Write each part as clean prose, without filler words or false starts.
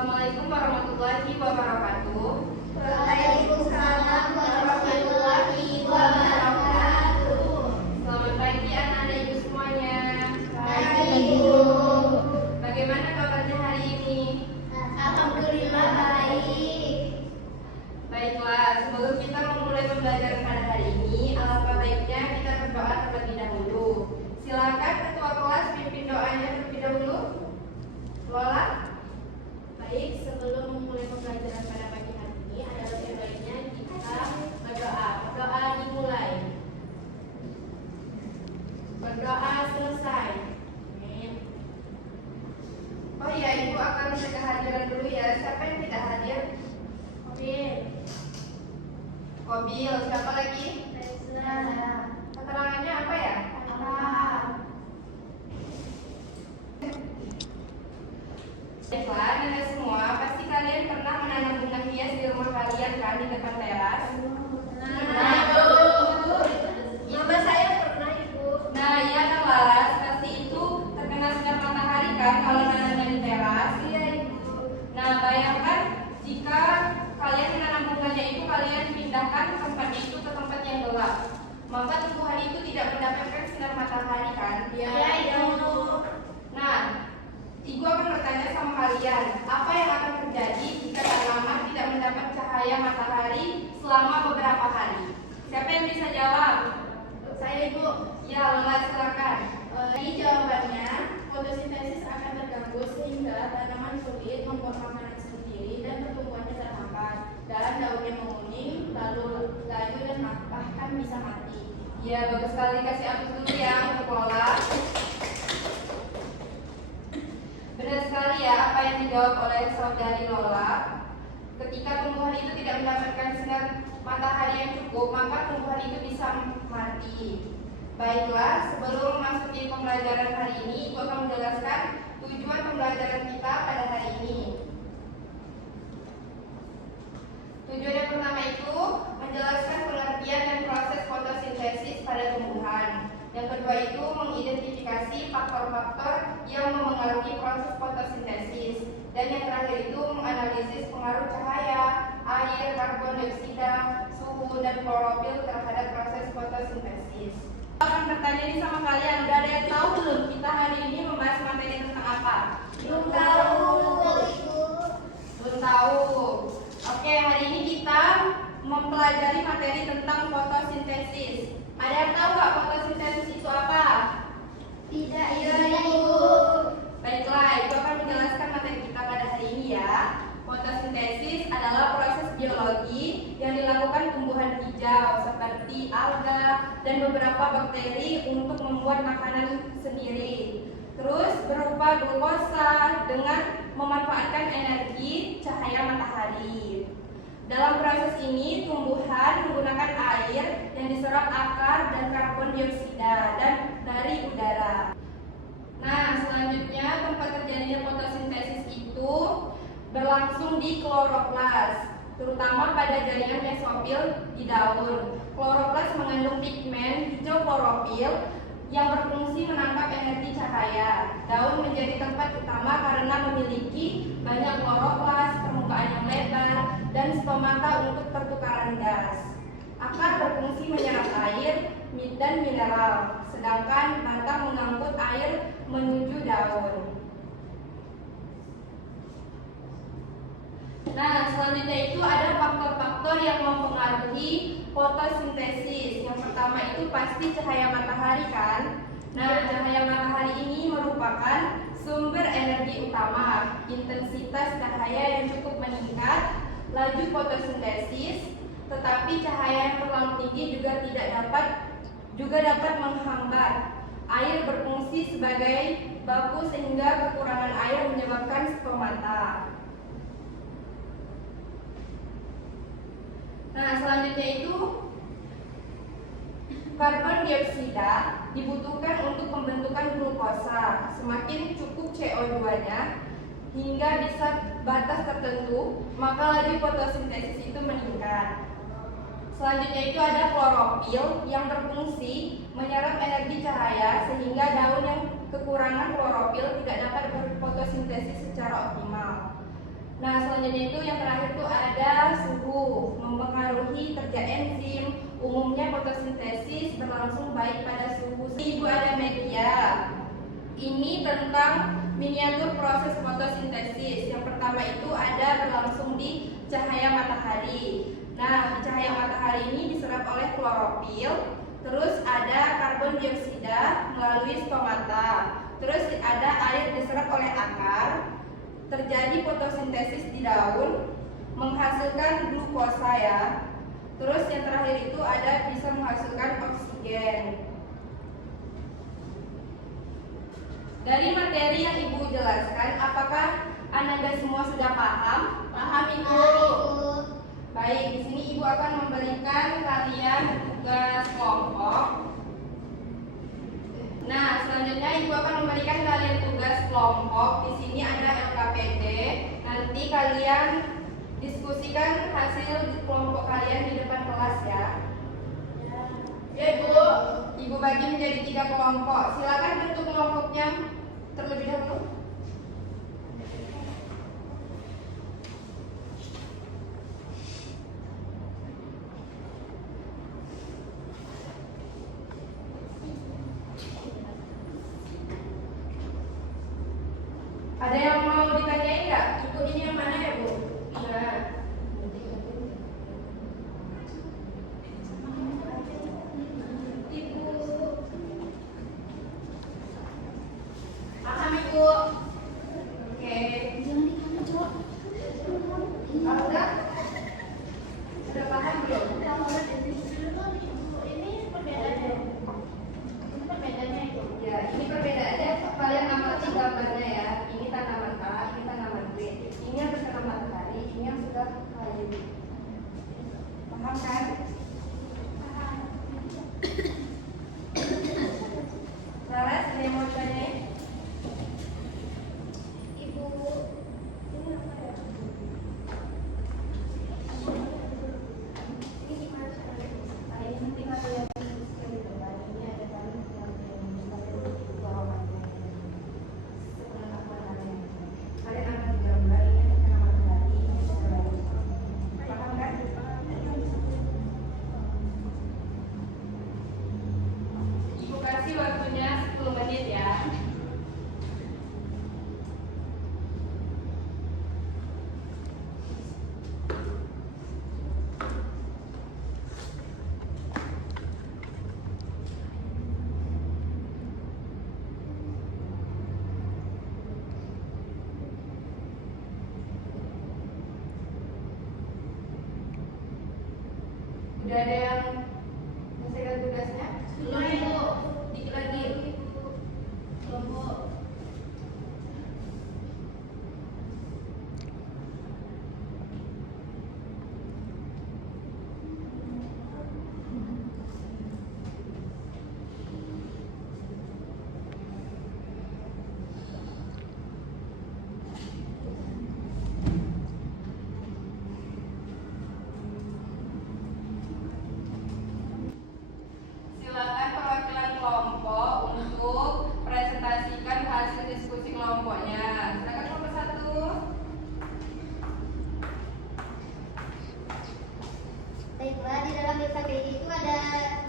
Assalamualaikum warahmatullahi wabarakatuh. Waalaikumsalam warahmatullahi wabarakatuh. Selamat pagi anak-anak ibu semuanya. Pagi, Ibu. Bagaimana kabarnya hari ini? Alhamdulillah baik. Baiklah, sebelum kita memulai pembelajaran pada hari ini, alangkah baiknya kita berdoa terlebih dahulu. Silakan ketua kelas pimpin doanya terlebih dahulu. Lola. Baik, sebelum memulai pembelajaran pada pagi hari ini, ada lebih baiknya kita berdoa. Berdoa dimulai. Berdoa selesai. Amin. Oh iya, ibu akan cek kehadiran dulu ya. Siapa yang tidak hadir? Amin. Kobil. Siapa lagi? Reza. Keterangannya apa ya? Baiklah, nenek semua, pasti kalian pernah menanam bunga hias di rumah kalian kan, di depan teras? Mama saya pernah, Ibu. Nah, iya kan Laras, pasti itu terkena sinar matahari kan kalau nanamnya di teras? Iya, Ibu. Nah, bayangkan jika kalian menanam bunganya itu, kalian pindahkan tempatnya itu ke tempat yang gelap. Maka tumbuhan itu tidak mendapatkan sinar matahari kan? Iya, Ibu. Nah, Ibu akan bertanya sama kalian, apa yang akan terjadi jika tanaman tidak mendapat cahaya matahari selama beberapa hari? Siapa yang bisa jawab? Saya, Ibu. Ya, Lola, silakan. Ini jawabannya, fotosintesis akan terganggu sehingga tanaman sulit membuat makanan sendiri dan pertumbuhannya terhambat dan daunnya menguning, lalu laju dan bahkan bisa mati. Ya, bagus sekali, kasih aplaus dulu ya untuk Lola. Benar sekali ya apa yang dijawab oleh saudari Lola. Ketika tumbuhan itu tidak mendapatkan sinar matahari yang cukup, maka tumbuhan itu bisa mati. Baiklah, sebelum memasuki pembelajaran hari ini, Ibu akan menjelaskan tujuan pembelajaran kita pada hari ini. Tujuan yang pertama itu menjelaskan pengertian dan proses fotosintesis pada tumbuhan. Yang kedua itu mengidentifikasi faktor-faktor yang memengaruhi proses fotosintesis. Dan yang terakhir itu menganalisis pengaruh cahaya, air, karbon dioksida, suhu, dan klorofil terhadap proses fotosintesis. Saya akan bertanya nih sama kalian, udah ada yang tahu belum kita hari ini membahas materi tentang apa? Belum tahu, Ibu. Belum tahu. Oke, hari ini kita mempelajari materi tentang fotosintesis. Ada yang tahu nggak fotosintesis itu apa? Tidak, Ibu. Baiklah, itu akan menjelaskan materi kita pada hari ini ya. Fotosintesis adalah proses biologi yang dilakukan tumbuhan hijau seperti alga dan beberapa bakteri untuk membuat makanan sendiri. Terus berupa glukosa dengan memanfaatkan energi cahaya matahari. Dalam proses ini, tumbuhan menggunakan air yang diserap akar dan karbon dioksida dan dari udara. Nah, selanjutnya tempat terjadinya fotosintesis itu berlangsung di kloroplas, terutama pada jaringan mesofil di daun. Kloroplas mengandung pigmen hijau klorofil yang berfungsi menangkap energi cahaya. Daun menjadi tempat utama karena memiliki banyak kloroplas, permukaan yang lebar, dan stomata untuk pertukaran gas. Akar berfungsi menyerap air dan mineral, sedangkan batang mengangkut air menuju daun. Nah, selanjutnya itu ada faktor-faktor yang mempengaruhi fotosintesis. Yang pertama itu pasti cahaya matahari kan. Nah, cahaya matahari ini merupakan sumber energi utama. Intensitas cahaya yang cukup meningkat, laju fotosintesis, tetapi cahaya yang terlalu tinggi juga dapat menghambat. Air berfungsi sebagai baku sehingga kekurangan air menyebabkan stomata. Nah, selanjutnya itu karbon dioksida dibutuhkan untuk pembentukan glukosa. Semakin cukup CO2-nya hingga bisa batas tertentu, maka laju fotosintesis itu meningkat. Selanjutnya itu ada klorofil yang berfungsi menyerap energi cahaya sehingga daun yang kekurangan klorofil tidak dapat berfotosintesis secara optimal. selanjutnya itu yang terakhir itu ada suhu, mempengaruhi kerja enzim. Umumnya fotosintesis berlangsung baik pada suhu. Ibu ada media. Ini tentang miniatur proses fotosintesis. Yang pertama itu ada berlangsung di cahaya matahari. Nah, di cahaya matahari ini diserap oleh klorofil. Terus ada karbon dioksida melalui stomata. Terus ada air diserap oleh akar. Terjadi fotosintesis di daun, menghasilkan glukosa ya. Terus yang terakhir itu ada bisa menghasilkan oksigen. Dari materi yang Ibu jelaskan, apakah Ananda semua sudah paham? Paham, Ibu. Baik, di sini Ibu akan memberikan kalian tugas kelompok. Nah, selanjutnya Ibu akan memberikan kalian tugas kelompok. Di sini ada LKPD. Nanti kalian diskusikan hasil kelompok kalian di depan kelas ya. Ya, Ibu. Ibu bagi menjadi 3 kelompok. Silakan bentuk kelompoknya terlebih dahulu. Ada yang mau ditanyain nggak? Ibu ini yang mana ya, Bu? Nah, Paham, Ibu. oke. Kalau udah paham belum? Ini perbedaannya. Ini perbedaannya, Ibu. Ya, ini perbedaannya kalian amati gambarnya ya. Ini tanaman A, ini tanaman B. Ini yang terkena matahari, ini yang sudah kayu. Paham kan? Laras, ada yang mau ditanyain? Ibu. Ini apa ya? Ini gimana caranya? Ini nanti kalian diskusikan di depan. Ini ada kalian yang jawabannya. Kalian akan digambar ini yang terkena matahari, ini yang sudah kayu. Paham kan? Ibu kasih waktunya 10 menit ya. Udah ada yang menyelesaikan tugasnya? Belum, Ibu. Dikit lagi. Kelompok. Silakan perwakilan kelompok untuk presentasikan hasil diskusi kelompoknya. Silakan kelompok 1. Baiklah, di dalam LKPD itu ada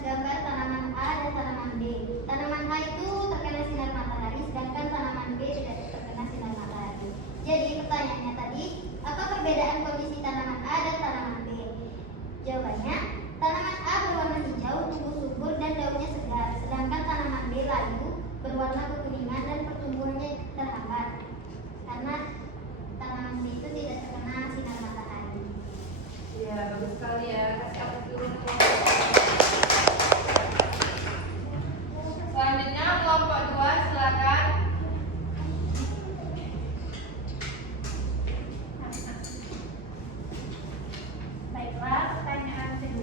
gambar tanaman A dan tanaman B. Tanaman A itu terkena sinar matahari, sedangkan tanaman B tidak terkena sinar matahari. Jadi pertanyaannya tadi, apa perbedaan kondisi tanaman A dan tanaman B? Jawabannya, tanaman A berwarna hijau, tumbuh subur dan daunnya segar, sedangkan tanaman B layu, berwarna kekuningan dan pertumbuhannya terhambat. Karena tanaman B itu tidak terkena sinar matahari. Ya, bagus sekali ya. Kasih aplaus dulu. Selanjutnya kelompok 2 silakan. Baiklah, pertanyaan kedua.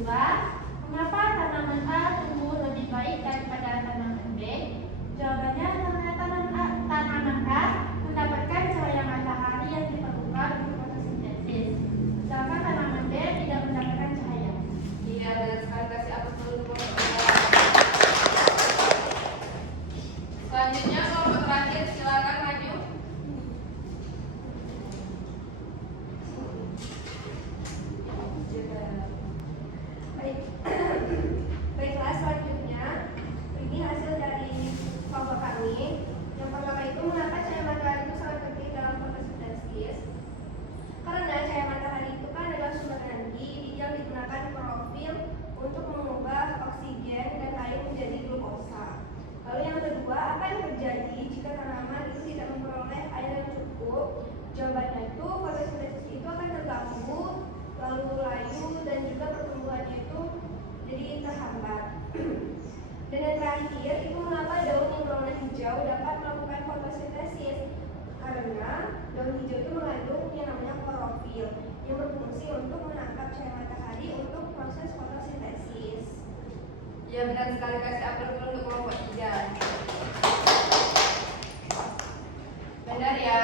hijau itu mengandung yang namanya klorofil yang berfungsi untuk menangkap cahaya matahari untuk proses fotosintesis. Ya benar sekali, kasih aplaus dulu untuk kelompok 3. Benar ya,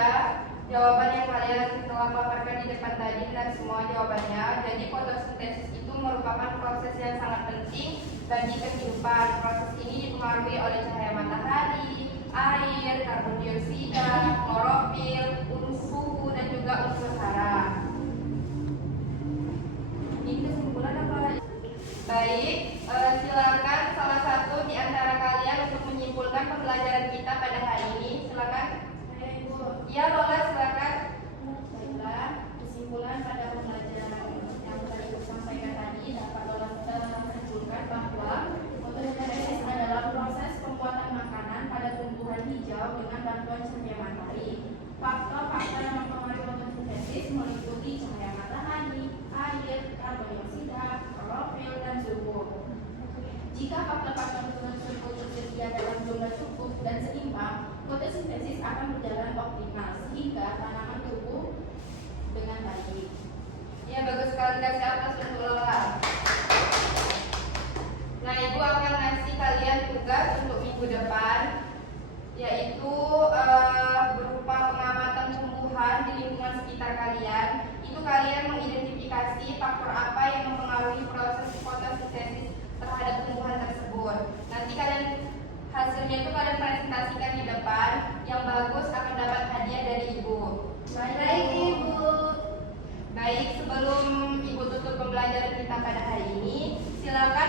jawaban yang kalian telah paparkan di depan tadi benar semua jawabannya. Jadi fotosintesis itu merupakan proses yang sangat penting bagi kehidupan. Proses ini dipengaruhi oleh cahaya matahari, air, karbon dioksida, klorofil, suhu, dan juga unsur hara. Ini kesimpulan apa? Baik, silakan salah satu di antara kalian untuk menyimpulkan pembelajaran kita pada hari ini. Silakan. Ya, Lola, silakan. Baiklah, kesimpulan pada pembelajaran yang tadi Ibu sampaikan tadi dapat Lola simpulkan bahwa fotosintesis adalah proses pembuatan makanan pada tumbuhan hijau dengan bantuan cahaya matahari. Faktor-faktor yang mempengaruhi fotosintesis meliputi cahaya matahari, air, karbon dioksida, klorofil, dan suhu. Jika faktor-faktor tersebut tersedia dalam jumlah cukup dan seimbang, fotosintesis akan berjalan optimal sehingga tanaman tumbuh dengan baik. Ya, bagus sekali, kasih atas untuk Lola. Nah, Ibu akan ngasih kalian tugas untuk minggu depan, yaitu berupa pengamatan tumbuhan di lingkungan sekitar kalian. Itu kalian mengidentifikasi faktor apa yang mempengaruhi proses fotosintesis terhadap tumbuhan tersebut. Nanti kalian hasilnya itu kalian presentasikan di depan. Yang bagus akan dapat hadiah dari Ibu. Baik, Ibu. Baik, sebelum Ibu tutup pembelajaran kita pada hari ini, silakan